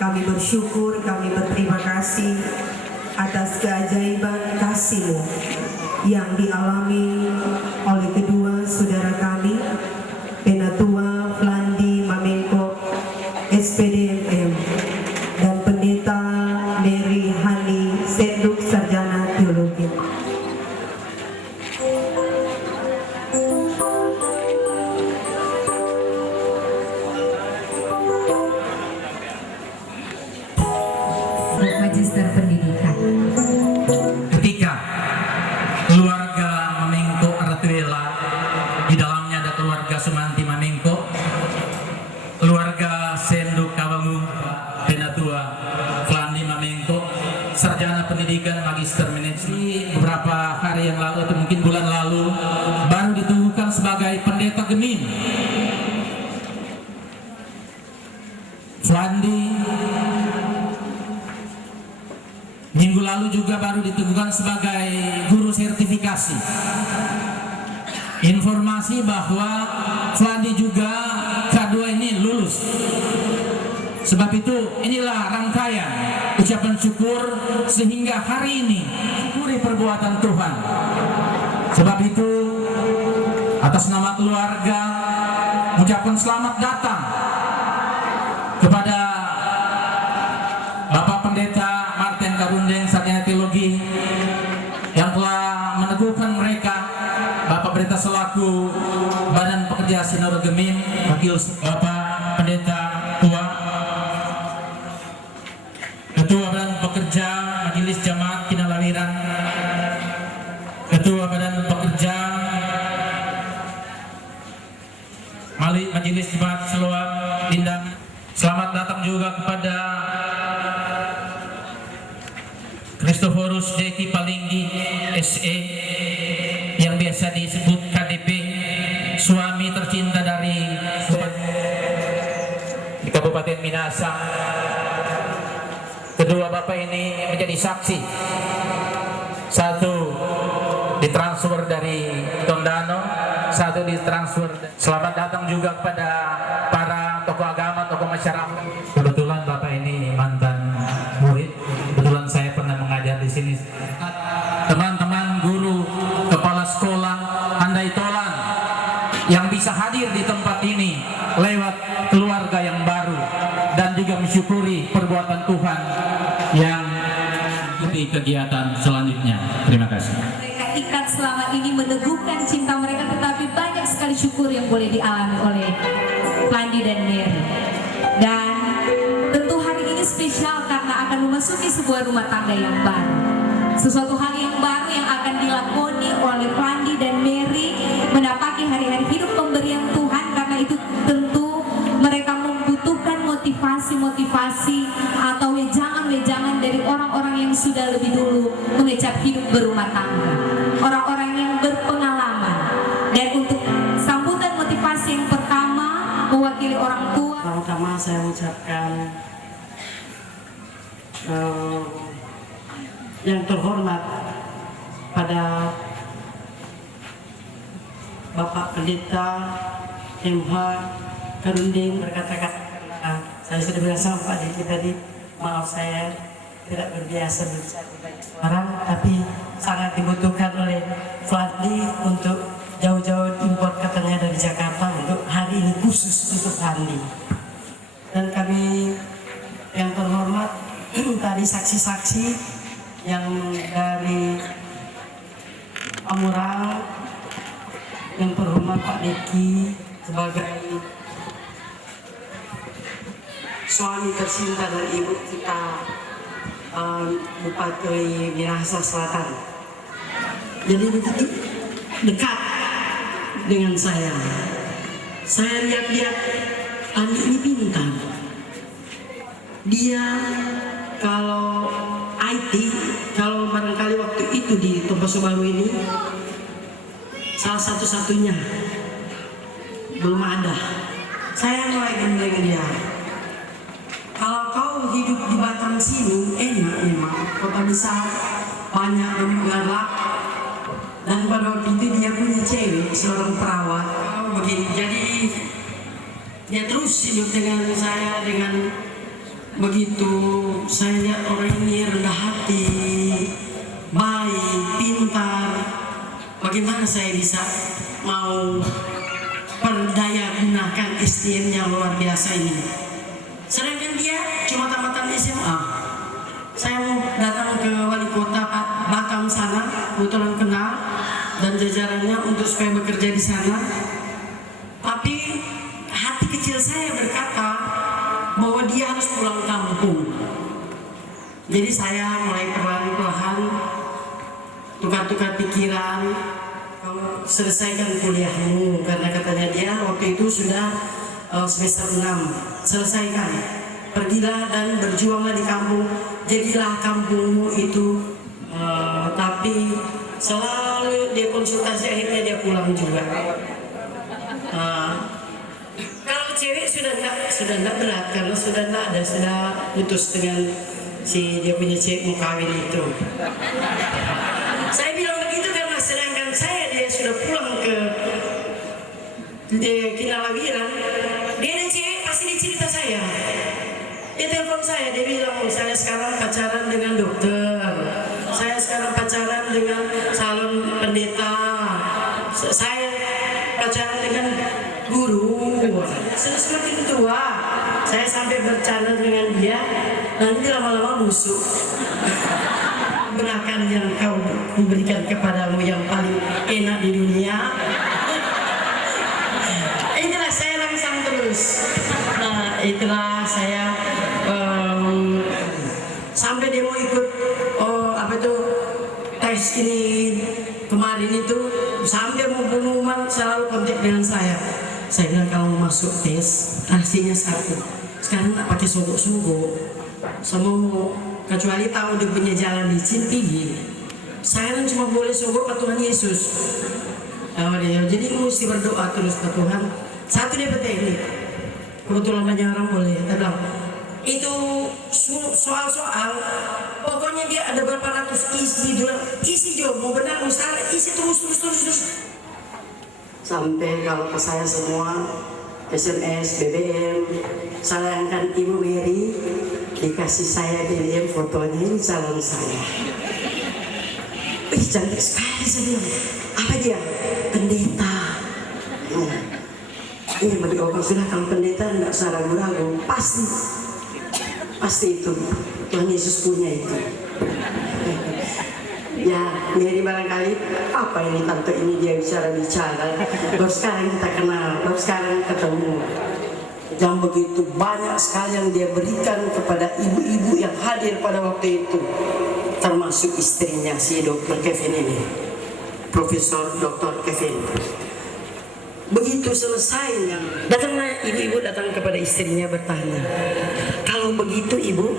Kami bersyukur, kami berterima kasih atas keajaiban kasih-Mu yang dialami oleh kedua saudara kami, Penatua Flandi Mamengko, SPDMM, dan Pendeta Mary Hani Senduk Sarjana Teologi. Magister Pendidikan. Ketiga, keluarga Mamengko Aratuela, di dalamnya ada keluarga Sumanti Mamengko, keluarga Senduk Kawangu, Penatua Flandi Mamengko, sarjana pendidikan Magister Manajemen. Beberapa hari yang lalu atau mungkin bulan lalu baru ditemukan sebagai pendeta Gemim. Flandi minggu lalu juga baru ditemukan sebagai guru sertifikasi. Informasi bahwa Flandi juga K2 ini lulus. Sebab itu inilah rangkaian ucapan syukur sehingga hari ini syukuri perbuatan Tuhan. Sebab itu atas nama keluarga mengucapkan selamat datang kepada Bapak Pendeta Karundeng Sarjana Teologi yang telah meneguhkan mereka, Bapak Pendeta selaku Badan Pekerja Sinode Gemim, Wakil Bapak Pendeta Tua, Ketua Badan Pekerja Majelis Jamaat Kinalawiran, Ketua Badan Pekerja Majelis Jemaat Seloam Lindang. Selamat datang juga kepada Kristoforus Deki Palinggi SE yang biasa disebut KDP, suami tercinta dari di Kabupaten Minahasa. Kedua bapak ini menjadi saksi. Satu ditransfer dari Tondano, satu ditransfer. Selamat datang juga kepada para tokoh agama, tokoh masyarakat. Kebetulan bapak ini mantan murid. Kebetulan saya pernah mengajar di sini. Teman-teman guru, kepala sekolah, andai tolan yang bisa hadir di tempat ini lewat keluarga yang baru dan juga mensyukuri perbuatan Tuhan yang di kegiatan selanjutnya. Terima kasih. Mereka ikat selama ini meneguhkan cinta mereka, tetapi banyak sekali syukur yang boleh dialami oleh Flandi dan Mary. Dan tentu hari ini spesial karena akan memasuki sebuah rumah tangga yang baru. Sesuatu hal yang baru yang akan dilakoni oleh Flandi dan Mary, mendapati hari-hari hidup pemberian Tuhan. Karena itu tentu mereka membutuhkan motivasi atau wejangan dari orang-orang yang sudah lebih dulu mengecap hidup berumah tangga, orang-orang yang berpengalaman. Dan untuk sambutan motivasi yang pertama mewakili orang tua, pertama saya mengucapkan yang terhormat pada Bapak Pendeta MH Karundeng berkata-kata. Saya sudah bilang sama Pak Diki tadi, maaf saya tidak berbiasa berbicara banyak orang, tapi sangat dibutuhkan oleh Flandi untuk jauh-jauh impor katanya dari Jakarta untuk hari ini khusus untuk Flandi. Dan kami yang terhormat tadi saksi-saksi yang dari Amurang, yang terhormat Pak Diki sebagai suami tercinta dari ibu kita, Bupati Minahasa Selatan. Jadi begitu dekat dengan saya. Saya lihat-lihat Andi ini pintar. Dia kalau IT, kalau barangkali waktu itu itu di Tomposo Baru ini salah satu-satunya belum ada. Saya mulai bilang dia, kalau kau hidup di Batam sini enak memang, kota besar, banyak galak. Dan pada waktu itu dia punya cewek, seorang perawat. Begini, jadi dia terus hidup dengan saya dengan begitu. Saya lihat orang ini rendah hati, baik, pintar. Bagaimana saya bisa mau berdaya gunakan SDM yang luar biasa ini? Sedangkan dia cuma tamatan SMA. Saya mau datang ke wali kota Batam sana, kebetulan kenal dan jajarannya untuk supaya bekerja di sana. Tapi hati kecil saya berkata bahwa dia harus pulang kampung. Jadi saya mulai perlahan-lahan tukar-tukar pikiran, kamu selesaikan kuliahmu, karena katanya dia waktu itu sudah semester 6, selesaikan, pergilah dan berjuanglah di kampung, jadilah kampungmu itu. Tapi selalu dia konsultasi, akhirnya dia pulang juga. Kalau cewek sudah enggak berat, karena sudah enggak ada, sudah putus dengan si dia punya cewek mau kawin itu. Saya bilang begitu karena sedangkan dia sudah pulang ke Kinalawiran, dia ada cewek, pasti dia cerita saya. Dia telepon saya, dia bilang saya sekarang pacaran dengan dokter, saya sekarang pacaran dengan calon pendeta, saya pacaran dengan guru. Sudah semakin tua, saya sampai bercanda dengan dia, nanti lama-lama busuk. Gunakan yang kau memberikan kepadamu yang paling enak di dunia. Itulah saya langsung terus. Nah, itulah saya sampai dia mau ikut tes ini kemarin itu, sampai mau pengumuman selalu kontak dengan saya. Saya bilang kalau mau masuk tes hasilnya satu. Sekarang tak pakai sogok-sogok. Semua kecuali tahu dia punya jalan licin tinggi. Saya kan cuma boleh sogok ke Tuhan Yesus. Jadi mesti berdoa terus ke Tuhan. Satu dia teknik. Kebetulan banyak orang boleh. Dia bilang itu soal-soal. Pokoknya dia ada berapa ratus isi Jo, mau benar mau salah, isi terus. Sampai kalau ke saya semua SMS, BBM, sayangkan Ibu Mary, dikasih saya BBM fotonya, ini calon saya. Wih, cantik sekali, saya bilang. Apa dia? Pendeta. Ini bagi orang sudah kalau pendeta tidak usah ragu-ragu, pasti itu Tuhan Yesus punya itu. Ya, Mary barangkali apa ini tante ini dia bicara. Baru sekarang kita kenal, baru sekarang ketemu. Yang begitu banyak sekali yang dia berikan kepada ibu-ibu yang hadir pada waktu itu, termasuk istrinya si Dr. Kevin ini, Profesor Dr. Kevin. Begitu selesainya, datanglah ibu-ibu datang kepada istrinya bertanya, kalau begitu ibu,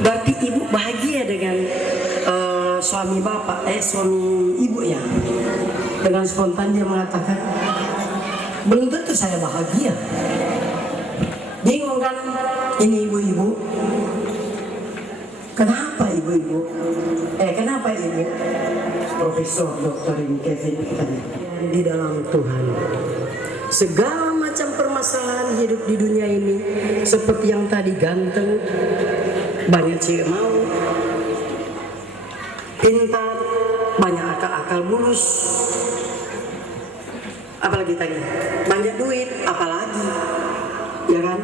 berarti ibu bahagia dengan suami ibu ya? Dengan spontan dia mengatakan, belum tentu saya bahagia. Bingung kan ini ibu-ibu? Kenapa ibu-ibu? Kenapa ibu? Profesor Dr. Kevin di dalam Tuhan. Segala macam permasalahan hidup di dunia ini, seperti yang tadi ganteng, banyak cewek mau, pintar, banyak akal-akal bulus, apalagi tadi banyak duit, apalagi, ya kan?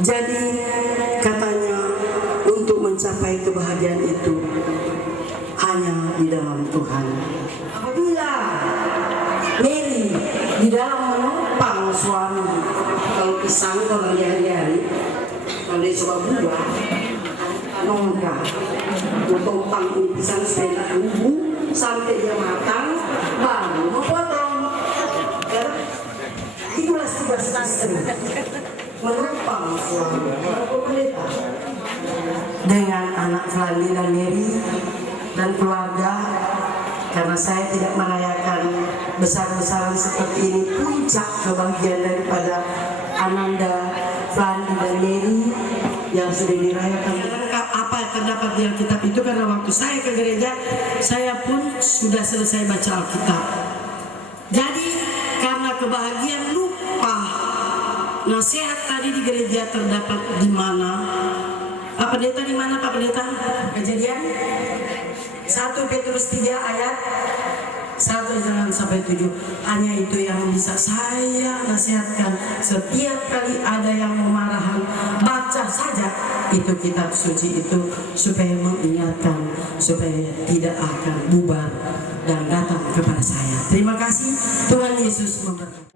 Jadi katanya untuk mencapai kebahagiaan itu hanya di dalam Tuhan. Apabila Mary di dalam menumpang suami, kalau pisang kalau dia hari-hari, kalau dia coba buah, nongga, tumpang ini pisang sebelah ubu sampai dia matang, baru memotong. Ya, itulah tugas istri, menumpang suami, pendeta dengan anak Flandy dan Mary. Dan dan keluarga, karena saya tidak merayakan besar-besaran seperti ini. Puncak kebahagiaan daripada Ananda, Fandi dan Mary yang sudah dirayakan. Apa yang terdapat di Alkitab itu, karena waktu saya ke gereja saya pun sudah selesai baca Alkitab. Jadi karena kebahagiaan lupa nasihat tadi di gereja terdapat di mana? Pak Pendeta di mana Pak Pendeta? Kejadian 1 Petrus 3 ayat 1 sampai 7. Hanya itu yang bisa saya nasihatkan. Setiap kali ada yang memarahan, baca saja itu kitab suci itu, supaya mengingatkan, supaya tidak akan bubar dan datang kepada saya. Terima kasih, Tuhan Yesus memberkati.